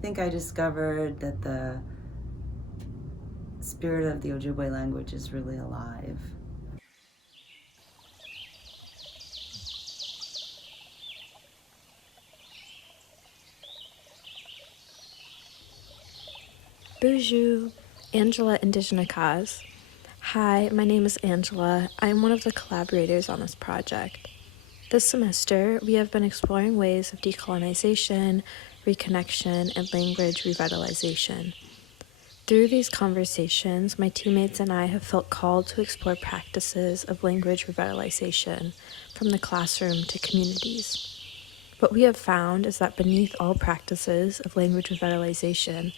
I think I discovered that the spirit of the Ojibwe language is really alive. Bonjour, Angela Indigenacaz. Hi, my name is Angela. I'm one of the collaborators on this project. This semester, we have been exploring ways of decolonization, reconnection, and language revitalization. Through these conversations, my teammates and I have felt called to explore practices of language revitalization from the classroom to communities. What we have found is that beneath all practices of language revitalization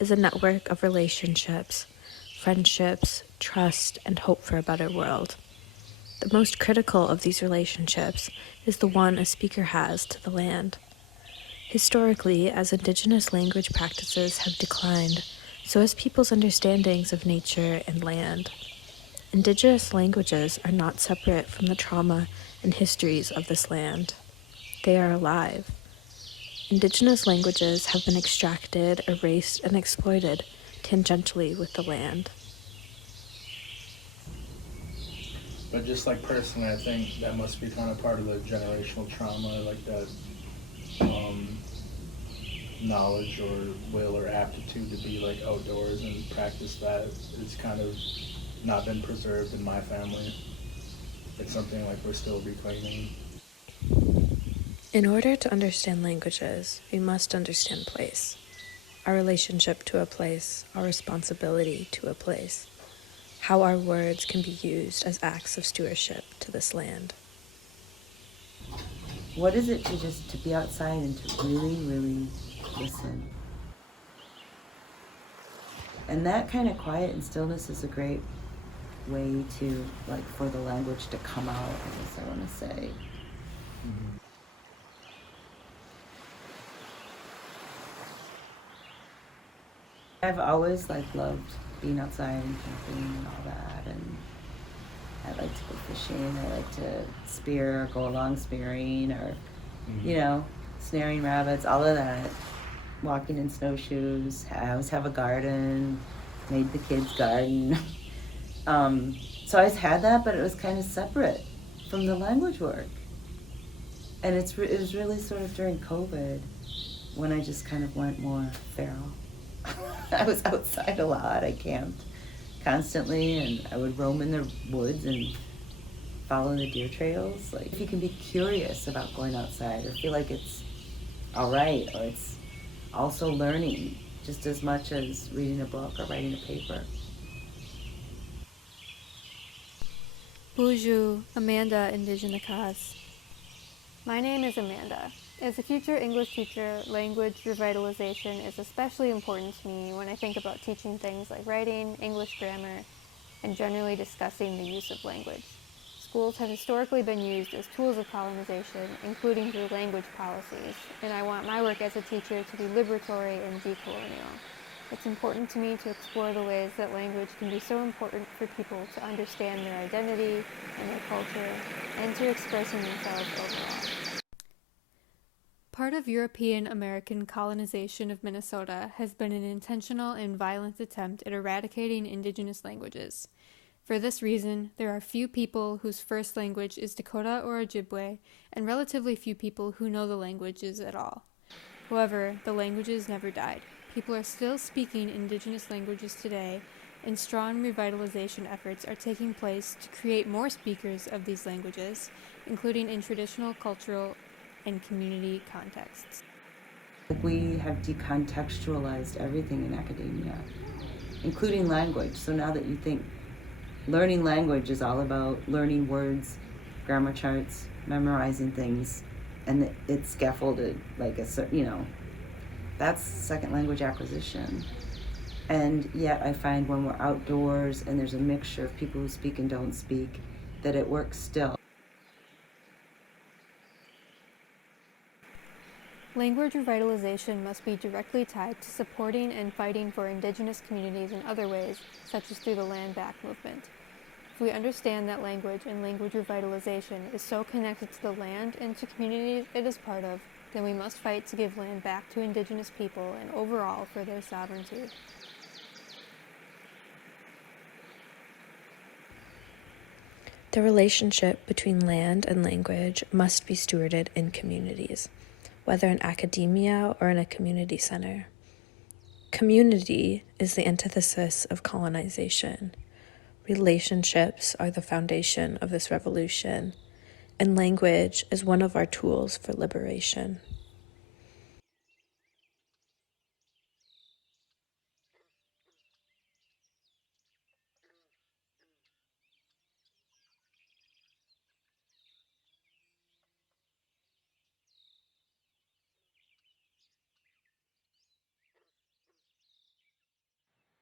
is a network of relationships, friendships, trust, and hope for a better world. The most critical of these relationships is the one a speaker has to the land. Historically, as Indigenous language practices have declined, so has people's understandings of nature and land. Indigenous languages are not separate from the trauma and histories of this land. They are alive. Indigenous languages have been extracted, erased, and exploited tangentially with the land. But just like personally, I think that must be kind of part of the generational trauma, like that um, knowledge or will or aptitude to be like outdoors and practice that. It's kind of not been preserved in my family. It's something like we're still reclaiming. In order to understand languages, we must understand place, our relationship to a place, our responsibility to a place, how our words can be used as acts of stewardship to this land. What is it to just to be outside and to really, really listen? And that kind of quiet and stillness is a great way to, like, for the language to come out, I guess I want to say. Mm-hmm. I've always like loved being outside and camping and all that, and I like to go fishing. I like to spear or go along spearing or, you Mm-hmm. know, snaring rabbits, all of that. Walking in snowshoes. I always have a garden, made the kids' garden. So I always had that, but it was kind of separate from the language work. And it was really sort of during COVID when I just kind of went more feral. I was outside a lot. I camped constantly, and I would roam in the woods and follow the deer trails. Like, if you can be curious about going outside or feel like it's all right, or it's also learning just as much as reading a book or writing a paper. Bonjour, Amanda Indigenacaz. My name is Amanda. As a future English teacher, language revitalization is especially important to me when I think about teaching things like writing, English grammar, and generally discussing the use of language. Schools have historically been used as tools of colonization, including through language policies, and I want my work as a teacher to be liberatory and decolonial. It's important to me to explore the ways that language can be so important for people to understand their identity and their culture, and to expressing themselves overall. Part of European American colonization of Minnesota has been an intentional and violent attempt at eradicating indigenous languages. For this reason, there are few people whose first language is Dakota or Ojibwe, and relatively few people who know the languages at all. However, the languages never died. People are still speaking indigenous languages today, and strong revitalization efforts are taking place to create more speakers of these languages, including in traditional, cultural, and community contexts. We have decontextualized everything in academia, including language. So now that you think learning language is all about learning words, grammar charts, memorizing things, and it's scaffolded like that's second language acquisition. And yet I find when we're outdoors and there's a mixture of people who speak and don't speak, that it works still. Language revitalization must be directly tied to supporting and fighting for indigenous communities in other ways, such as through the Land Back movement. If we understand that language and language revitalization is so connected to the land and to communities it is part of, then we must fight to give land back to Indigenous people and overall for their sovereignty. The relationship between land and language must be stewarded in communities, whether in academia or in a community center. Community is the antithesis of colonization. Relationships are the foundation of this revolution, and language is one of our tools for liberation.